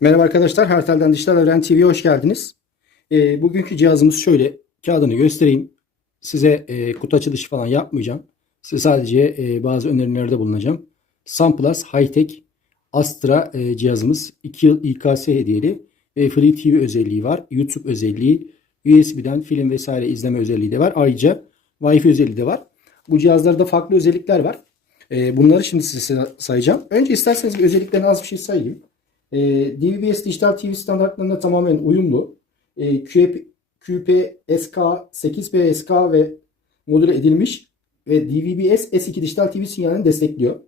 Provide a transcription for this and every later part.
Merhaba arkadaşlar, Hertel'den Dijital Öğren TV'ye hoş geldiniz. E, bugünkü cihazımız şöyle, kağıdını göstereyim. Size e, kutu açılışı falan yapmayacağım. Size sadece e, bazı önerilerde bulunacağım. SunPlus Hightech Astra e, cihazımız 2 yıl İKS hediyeli ve Free TV özelliği var. YouTube özelliği, USB'den film vesaire izleme özelliği de var. Ayrıca Wi-Fi özelliği de var. Bu cihazlarda farklı özellikler var. E, bunları şimdi size sayacağım. Önce isterseniz bir özelliklerini az bir şey sayayım. E, DVB-S dijital TV standartlarına tamamen uyumlu. E, QP, QPSK, 8PSK ve modüle edilmiş ve DVB-S S2 dijital TV sinyalini destekliyor.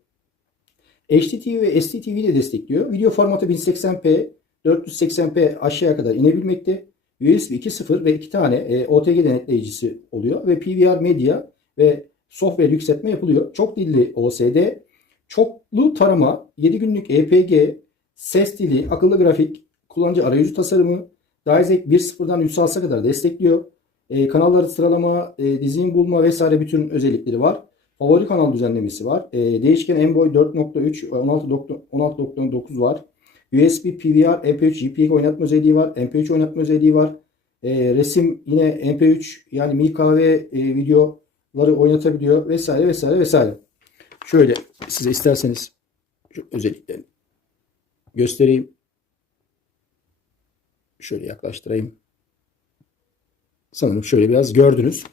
HDTV ve SDTV de destekliyor. Video formatı 1080p, 480p aşağıya kadar inebilmekte. USB 2.0 ve 2 tane e, OTG denetleyicisi oluyor ve PVR medya ve software yükseltme yapılıyor. Çok dilli OSD, çoklu tarama, 7 günlük EPG, ses dili, akıllı grafik, kullanıcı arayüzü tasarımı, Dizek 1.0'dan 3.6'a kadar destekliyor. E, kanalları sıralama, e, dizin bulma vesaire bütün özellikleri var. Favori kanal düzenlemesi var. E, değişken MBOY 4.3 16.9 var. USB, PVR, MP3, JPEG oynatma özelliği var. MP3 oynatma özelliği var. E, resim yine MP3 yani MKV e, videoları oynatabiliyor vesaire vesaire vesaire. Şöyle size isterseniz şu özelliklerini göstereyim. Şöyle yaklaştırayım. Sanırım şöyle biraz gördünüz.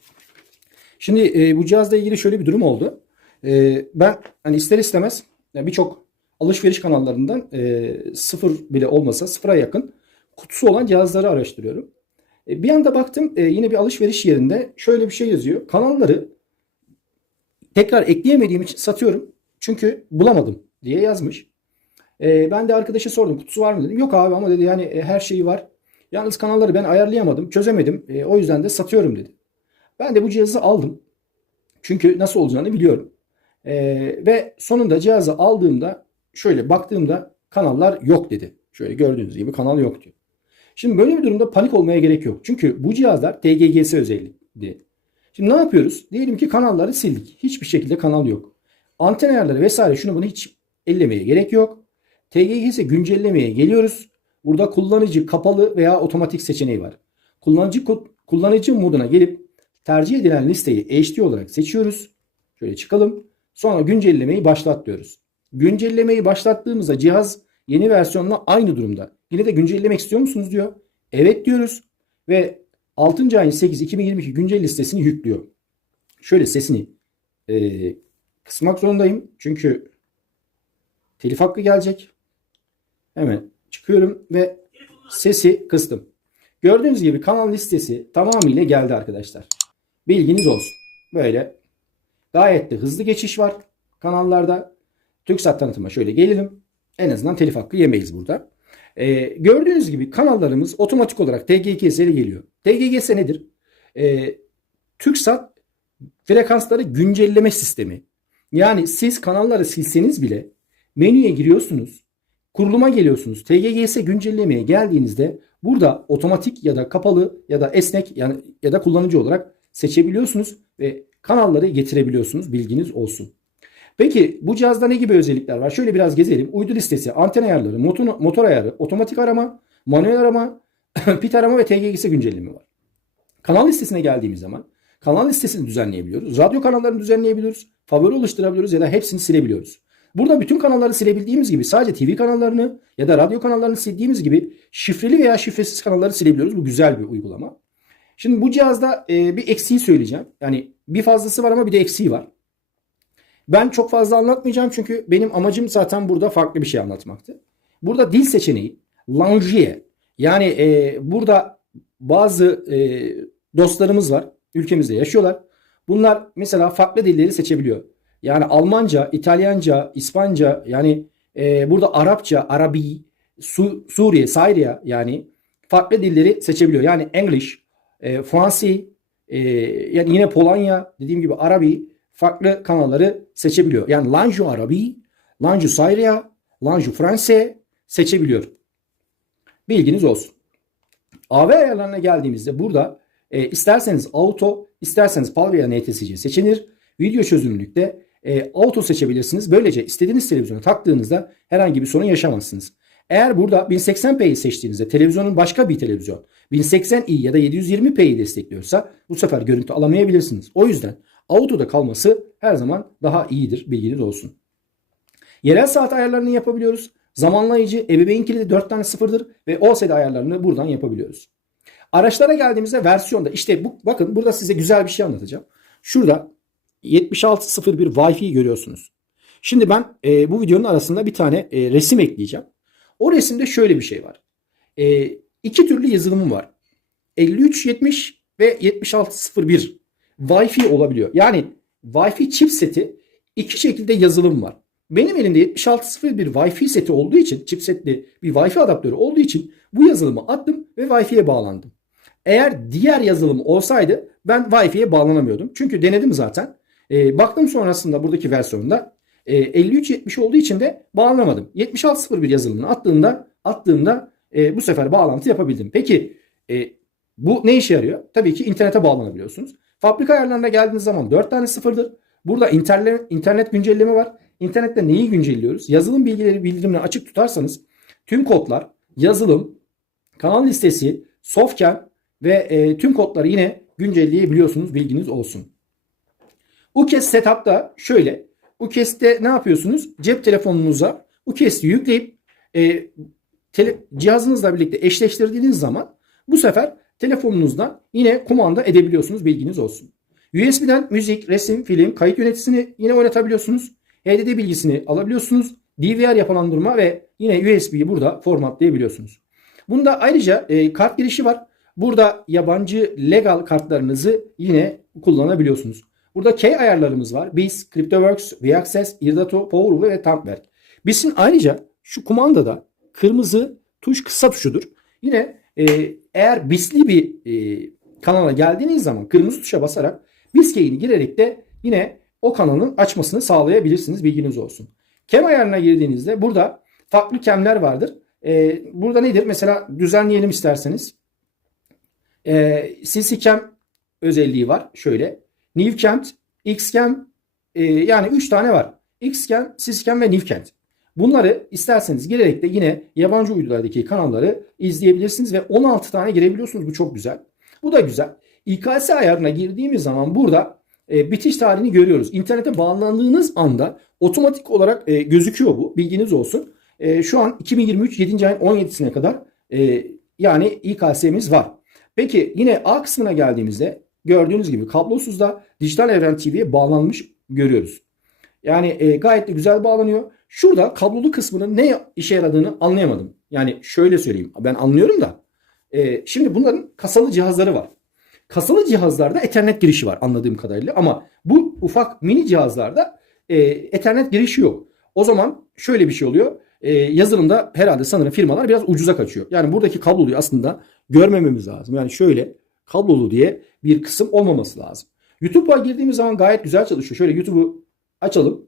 Şimdi e, bu cihazla ilgili şöyle bir durum oldu. E, ben hani ister istemez yani birçok alışveriş kanallarından e, sıfır bile olmasa sıfıra yakın kutusu olan cihazları araştırıyorum. E, bir anda baktım e, yine bir alışveriş yerinde şöyle bir şey yazıyor. Kanalları tekrar ekleyemediğim için satıyorum. Çünkü bulamadım diye yazmış. E, ben de arkadaşa sordum kutusu var mı dedim. Yok abi ama dedi yani e, her şeyi var. Yalnız kanalları ben ayarlayamadım, çözemedim. E, o yüzden de satıyorum dedi. Ben de bu cihazı aldım. Çünkü nasıl olacağını biliyorum. E, ve sonunda cihazı aldığımda şöyle baktığımda kanallar yok dedi. Şöyle gördüğünüz gibi kanal yok diyor. Şimdi böyle bir durumda panik olmaya gerek yok. Çünkü bu cihazlar TGGS özelliği. Şimdi ne yapıyoruz? Diyelim ki kanalları sildik. Hiçbir şekilde kanal yok. Anten ayarları vesaire şunu bunu hiç ellemeye gerek yok. TGGS güncellemeye geliyoruz. Burada kullanıcı kapalı veya otomatik seçeneği var. Kullanıcı kullanıcı moduna gelip tercih edilen listeyi HD olarak seçiyoruz. Şöyle çıkalım. Sonra güncellemeyi başlat diyoruz. Güncellemeyi başlattığımızda cihaz yeni versiyonla aynı durumda. Yine de güncellemek istiyor musunuz diyor. Evet diyoruz. Ve 6. ayın 8 2022 güncel listesini yüklüyor. Şöyle sesini e, kısmak zorundayım. Çünkü telif hakkı gelecek. Hemen çıkıyorum ve sesi kıstım. Gördüğünüz gibi kanal listesi tamamıyla geldi arkadaşlar. Bilginiz olsun. Böyle gayet de hızlı geçiş var kanallarda. TürkSat tanıtıma şöyle gelelim. En azından telif hakkı yemeyiz burada. Ee, gördüğünüz gibi kanallarımız otomatik olarak TGGS'ye geliyor. TGGS nedir? Ee, TürkSat frekansları güncelleme sistemi. Yani siz kanalları silseniz bile menüye giriyorsunuz. Kuruluma geliyorsunuz. TGGS güncellemeye geldiğinizde burada otomatik ya da kapalı ya da esnek yani ya da kullanıcı olarak seçebiliyorsunuz ve kanalları getirebiliyorsunuz. Bilginiz olsun. Peki bu cihazda ne gibi özellikler var? Şöyle biraz gezelim. Uydu listesi, anten ayarları, motor, motor ayarı, otomatik arama, manuel arama, pit arama ve TGGS güncelleme var. Kanal listesine geldiğimiz zaman kanal listesini düzenleyebiliyoruz. Radyo kanallarını düzenleyebiliyoruz. Favori oluşturabiliyoruz ya da hepsini silebiliyoruz. Burada bütün kanalları silebildiğimiz gibi sadece TV kanallarını ya da radyo kanallarını sildiğimiz gibi şifreli veya şifresiz kanalları silebiliyoruz. Bu güzel bir uygulama. Şimdi bu cihazda e, bir eksiği söyleyeceğim. Yani bir fazlası var ama bir de eksiği var. Ben çok fazla anlatmayacağım çünkü benim amacım zaten burada farklı bir şey anlatmaktı. Burada dil seçeneği Langier yani e, burada bazı e, dostlarımız var ülkemizde yaşıyorlar. Bunlar mesela farklı dilleri seçebiliyor. Yani Almanca, İtalyanca, İspanca yani e, burada Arapça, Arabi, Su, Suriye, Syria yani farklı dilleri seçebiliyor. Yani English, e, Fransi, e, yani yine Polonya dediğim gibi Arabi farklı kanalları seçebiliyor. Yani Lanju Arabi, Lanju Syria, Lanju Franse seçebiliyor. Bilginiz olsun. AV ayarlarına geldiğimizde burada e, isterseniz auto, isterseniz PAL veya NTSC seçilir. Video çözünürlükte e, auto seçebilirsiniz. Böylece istediğiniz televizyona taktığınızda herhangi bir sorun yaşamazsınız. Eğer burada 1080p'yi seçtiğinizde televizyonun başka bir televizyon 1080i ya da 720p'yi destekliyorsa bu sefer görüntü alamayabilirsiniz. O yüzden autoda kalması her zaman daha iyidir bilginiz olsun. Yerel saat ayarlarını yapabiliyoruz. Zamanlayıcı, ebeveyn kilidi 4 tane sıfırdır ve OSD ayarlarını buradan yapabiliyoruz. Araçlara geldiğimizde versiyonda işte bu bakın burada size güzel bir şey anlatacağım. Şurada 7601 Wi-Fi görüyorsunuz. Şimdi ben e, bu videonun arasında bir tane e, resim ekleyeceğim. O resimde şöyle bir şey var. E, iki türlü yazılımım var. 5370 ve 7601 Wi-Fi olabiliyor. Yani Wi-Fi chipseti iki şekilde yazılım var. Benim elimde 7601 Wi-Fi seti olduğu için chipsetli bir Wi-Fi adaptörü olduğu için bu yazılımı attım ve Wi-Fi'ye bağlandım. Eğer diğer yazılım olsaydı ben Wi-Fi'ye bağlanamıyordum. Çünkü denedim zaten. E, baktım sonrasında buradaki versiyonda e, 5370 olduğu için de bağlanamadım. 7601 yazılımını attığımda attığımda e, bu sefer bağlantı yapabildim. Peki e, bu ne işe yarıyor? Tabii ki internete bağlanabiliyorsunuz. Fabrika ayarlarına geldiğiniz zaman 4 tane sıfırdır. Burada internet, internet güncelleme var. İnternette neyi güncelliyoruz? Yazılım bilgileri bildirimini açık tutarsanız tüm kodlar, yazılım, kanal listesi, softcam ve e, tüm kodları yine güncelleyebiliyorsunuz. Bilginiz olsun. UKES setup'ta şöyle. UKES'te ne yapıyorsunuz? Cep telefonunuza UKES'i yükleyip e, tele, cihazınızla birlikte eşleştirdiğiniz zaman bu sefer telefonunuzdan yine kumanda edebiliyorsunuz. Bilginiz olsun. USB'den müzik, resim, film, kayıt yöneticisini yine oynatabiliyorsunuz. HDD bilgisini alabiliyorsunuz. DVR yapılandırma ve yine USB'yi burada formatlayabiliyorsunuz. Bunda ayrıca e, kart girişi var. Burada yabancı legal kartlarınızı yine kullanabiliyorsunuz. Burada key ayarlarımız var. BIS, CryptoWorks, VAccess, Irdato, Powerway ve Tampberg. BIS'in ayrıca şu kumandada kırmızı tuş kısa tuşudur. Yine e, eğer BIS'li bir e, kanala geldiğiniz zaman kırmızı tuşa basarak BIS key'ini girerek de yine o kanalın açmasını sağlayabilirsiniz. Bilginiz olsun. Kem ayarına girdiğinizde burada farklı kemler vardır. Ee, burada nedir? Mesela düzenleyelim isterseniz. Ee, CC Cam özelliği var. Şöyle. New Cam, X Cam e, yani 3 tane var. X Cam, CC Cam ve Cam. Bunları isterseniz girerek de yine yabancı uydulardaki kanalları izleyebilirsiniz ve 16 tane girebiliyorsunuz. Bu çok güzel. Bu da güzel. İKS ayarına girdiğimiz zaman burada e, bitiş tarihini görüyoruz. İnternete bağlandığınız anda otomatik olarak e, gözüküyor bu. Bilginiz olsun. E, şu an 2023 7. ayın 17'sine kadar e, yani İKS'miz var. Peki yine A kısmına geldiğimizde gördüğünüz gibi kablosuzda dijital evren TV'ye bağlanmış görüyoruz. Yani e, gayet de güzel bağlanıyor. Şurada kablolu kısmının ne işe yaradığını anlayamadım. Yani şöyle söyleyeyim. Ben anlıyorum da. E, şimdi bunların kasalı cihazları var. Kasalı cihazlarda Ethernet girişi var anladığım kadarıyla ama bu ufak mini cihazlarda e, Ethernet girişi yok. O zaman şöyle bir şey oluyor. E, yazılımda herhalde sanırım firmalar biraz ucuza kaçıyor. Yani buradaki kabloluyu aslında görmememiz lazım. Yani şöyle kablolu diye bir kısım olmaması lazım. YouTube'a girdiğimiz zaman gayet güzel çalışıyor. Şöyle YouTube'u açalım.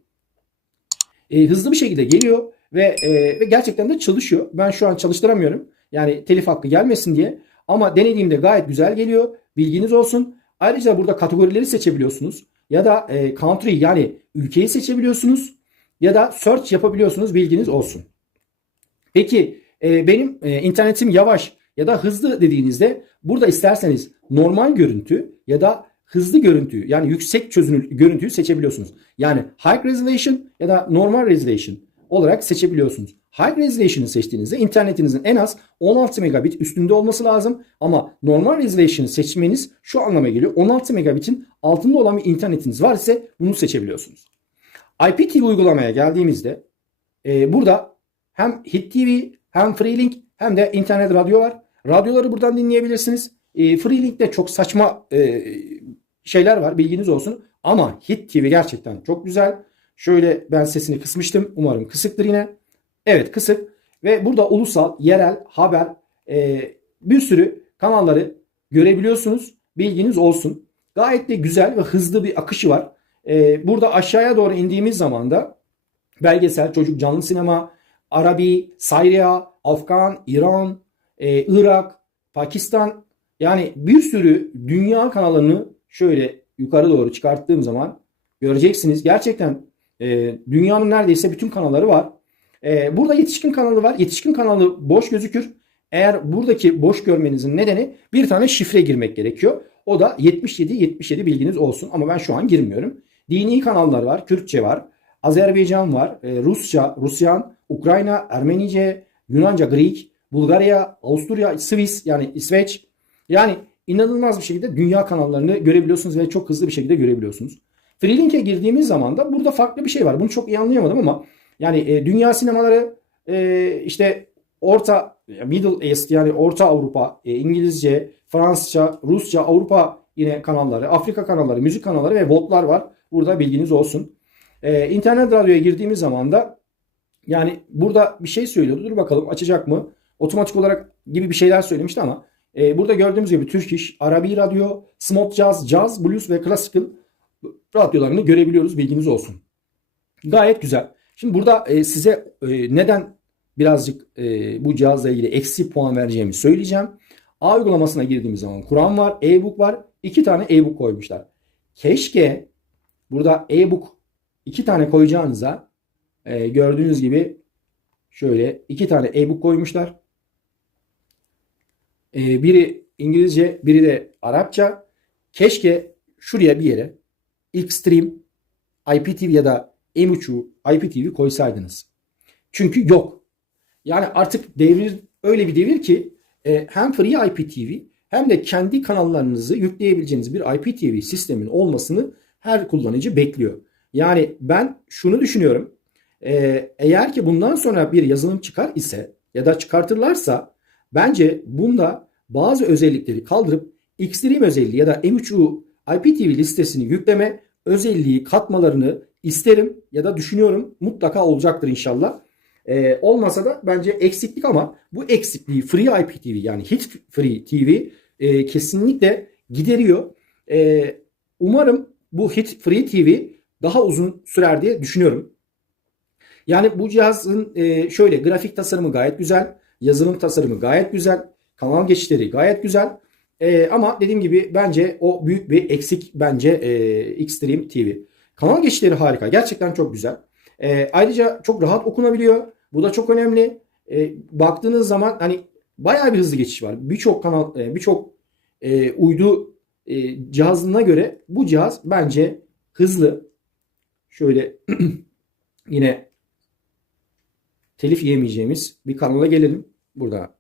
E, hızlı bir şekilde geliyor ve, e, ve gerçekten de çalışıyor. Ben şu an çalıştıramıyorum. Yani telif hakkı gelmesin diye. Ama denediğimde gayet güzel geliyor. Bilginiz olsun. Ayrıca burada kategorileri seçebiliyorsunuz. Ya da e, country yani ülkeyi seçebiliyorsunuz. Ya da search yapabiliyorsunuz. Bilginiz olsun. Peki e, benim e, internetim yavaş ya da hızlı dediğinizde burada isterseniz normal görüntü ya da hızlı görüntü yani yüksek çözünürlük görüntüyü seçebiliyorsunuz. Yani high resolution ya da normal resolution olarak seçebiliyorsunuz. High Resolution'ı seçtiğinizde internetinizin en az 16 megabit üstünde olması lazım. Ama normal Resolution'ı seçmeniz şu anlama geliyor. 16 megabitin altında olan bir internetiniz var ise bunu seçebiliyorsunuz. IPTV uygulamaya geldiğimizde e, burada hem Hit TV hem Freelink hem de internet radyo var. Radyoları buradan dinleyebilirsiniz. E, Freelink'te çok saçma e, şeyler var bilginiz olsun. Ama Hit TV gerçekten çok güzel. Şöyle ben sesini kısmıştım. Umarım kısıktır yine. Evet kısık ve burada ulusal, yerel, haber e, bir sürü kanalları görebiliyorsunuz. Bilginiz olsun. Gayet de güzel ve hızlı bir akışı var. E, burada aşağıya doğru indiğimiz zaman da belgesel, çocuk canlı sinema, Arabi, Sayria, Afgan, İran, e, Irak, Pakistan yani bir sürü dünya kanalını şöyle yukarı doğru çıkarttığım zaman göreceksiniz. Gerçekten e, dünyanın neredeyse bütün kanalları var. Ee, burada yetişkin kanalı var. Yetişkin kanalı boş gözükür. Eğer buradaki boş görmenizin nedeni bir tane şifre girmek gerekiyor. O da 77 77 bilginiz olsun ama ben şu an girmiyorum. Dini kanallar var, Kürtçe var, Azerbaycan var, e, Rusça, Rusyan, Ukrayna, Ermenice, Yunanca, Greek, Bulgarya, Avusturya, Swiss yani İsveç. Yani inanılmaz bir şekilde dünya kanallarını görebiliyorsunuz ve çok hızlı bir şekilde görebiliyorsunuz. Freelink'e girdiğimiz zaman da burada farklı bir şey var. Bunu çok iyi anlayamadım ama yani e, dünya sinemaları e, işte Orta Middle East yani Orta Avrupa, e, İngilizce, Fransızca, Rusça, Avrupa yine kanalları, Afrika kanalları, müzik kanalları ve botlar var. Burada bilginiz olsun. E, internet radyoya girdiğimiz zaman da yani burada bir şey söylüyordu. Dur bakalım açacak mı? Otomatik olarak gibi bir şeyler söylemişti ama e, burada gördüğümüz gibi Türk iş, Arabi radyo, smooth jazz, jazz, blues ve classical radyolarını görebiliyoruz. Bilginiz olsun. Gayet güzel. Şimdi burada e, size e, neden birazcık e, bu cihazla ilgili eksi puan vereceğimi söyleyeceğim. A uygulamasına girdiğimiz zaman Kur'an var, e-book var. İki tane e-book koymuşlar. Keşke burada e-book iki tane koyacağınıza e, gördüğünüz gibi şöyle iki tane e-book koymuşlar. E, biri İngilizce, biri de Arapça. Keşke şuraya bir yere Xtreme, IPTV ya da M3'ü IPTV koysaydınız. Çünkü yok. Yani artık devir öyle bir devir ki e, hem Free IPTV hem de kendi kanallarınızı yükleyebileceğiniz bir IPTV sistemin olmasını her kullanıcı bekliyor. Yani ben şunu düşünüyorum. E, eğer ki bundan sonra bir yazılım çıkar ise ya da çıkartırlarsa bence bunda bazı özellikleri kaldırıp Xtreme özelliği ya da M3U IPTV listesini yükleme özelliği katmalarını isterim ya da düşünüyorum. Mutlaka olacaktır inşallah. Ee, olmasa da bence eksiklik ama bu eksikliği Free IPTV yani Hit Free TV e, kesinlikle gideriyor. E, umarım bu Hit Free TV daha uzun sürer diye düşünüyorum. Yani bu cihazın e, şöyle grafik tasarımı gayet güzel. Yazılım tasarımı gayet güzel. Kanal geçişleri gayet güzel. E, ama dediğim gibi bence o büyük bir eksik bence e, Xtreme TV. Kanal geçişleri harika. Gerçekten çok güzel. E, ayrıca çok rahat okunabiliyor. Bu da çok önemli. E, baktığınız zaman hani bayağı bir hızlı geçiş var. Birçok kanal, e, birçok e, uydu e, cihazına göre bu cihaz bence hızlı. Şöyle yine telif yemeyeceğimiz bir kanala gelelim. Burada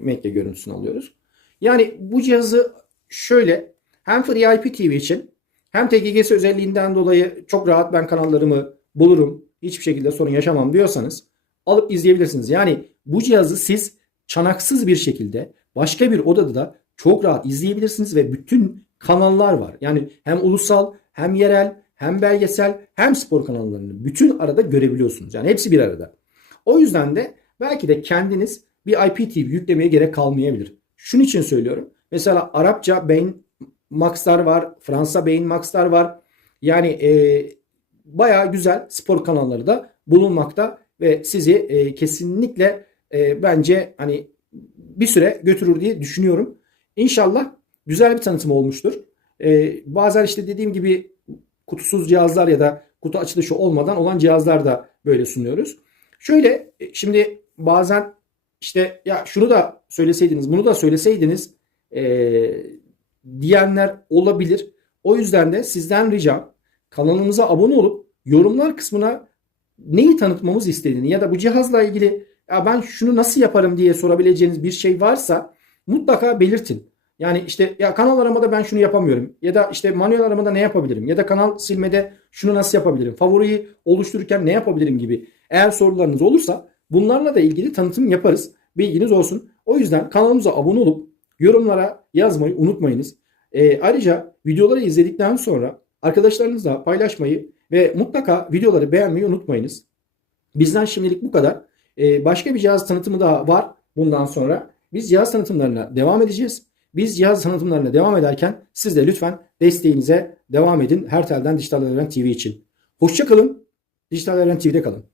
Mekke görüntüsünü alıyoruz. Yani bu cihazı şöyle hem Free IPTV için hem TGGS özelliğinden dolayı çok rahat ben kanallarımı bulurum. Hiçbir şekilde sorun yaşamam diyorsanız alıp izleyebilirsiniz. Yani bu cihazı siz çanaksız bir şekilde başka bir odada da çok rahat izleyebilirsiniz ve bütün kanallar var. Yani hem ulusal hem yerel hem belgesel hem spor kanallarını bütün arada görebiliyorsunuz. Yani hepsi bir arada. O yüzden de belki de kendiniz bir IPTV yüklemeye gerek kalmayabilir. Şunun için söylüyorum. Mesela Arapça Beyin Max'lar var. Fransa Beyin Max'lar var. Yani e, bayağı güzel spor kanalları da bulunmakta ve sizi e, kesinlikle e, bence hani bir süre götürür diye düşünüyorum. İnşallah güzel bir tanıtım olmuştur. E, bazen işte dediğim gibi kutusuz cihazlar ya da kutu açılışı olmadan olan cihazlar da böyle sunuyoruz. Şöyle e, şimdi bazen işte ya şunu da söyleseydiniz bunu da söyleseydiniz e, diyenler olabilir. O yüzden de sizden ricam kanalımıza abone olup yorumlar kısmına neyi tanıtmamız istediğini ya da bu cihazla ilgili ya ben şunu nasıl yaparım diye sorabileceğiniz bir şey varsa mutlaka belirtin. Yani işte ya kanal aramada ben şunu yapamıyorum ya da işte manuel aramada ne yapabilirim ya da kanal silmede şunu nasıl yapabilirim? Favoriyi oluştururken ne yapabilirim gibi. Eğer sorularınız olursa bunlarla da ilgili tanıtım yaparız. Bilginiz olsun. O yüzden kanalımıza abone olup yorumlara yazmayı unutmayınız. E, ayrıca videoları izledikten sonra arkadaşlarınızla paylaşmayı ve mutlaka videoları beğenmeyi unutmayınız. Bizden şimdilik bu kadar. E, başka bir cihaz tanıtımı daha var bundan sonra. Biz cihaz tanıtımlarına devam edeceğiz. Biz cihaz tanıtımlarına devam ederken siz de lütfen desteğinize devam edin. Her telden Dijital Öğren TV için. Hoşçakalın. Dijital Öğren TV'de kalın.